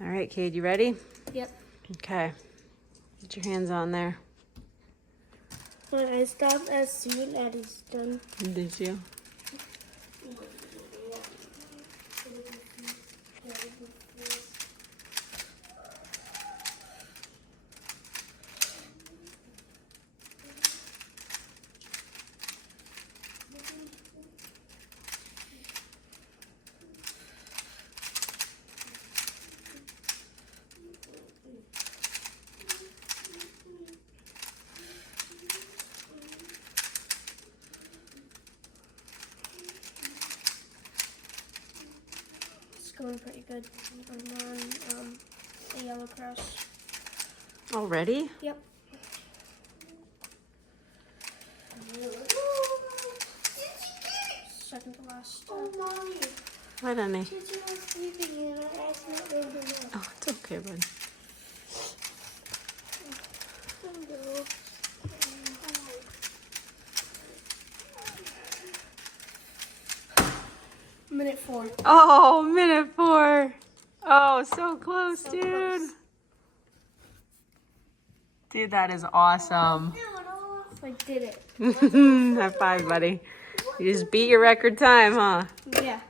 All right, Cade, you ready? Yep. Okay. Get your hands on there. But I stopped as soon as it's done. Did you? It's going pretty good. I'm on a yellow cross. Already? Yep. Second to last. Oh, Mommy. What, honey? Gigi was sleeping and I accidentally hung up. Oh, it's okay, bud. Minute 4. Oh, minute 4. Oh, so close, So dude. close. Dude, that is awesome. I did it. High five, buddy. You just beat your record time, huh? Yeah.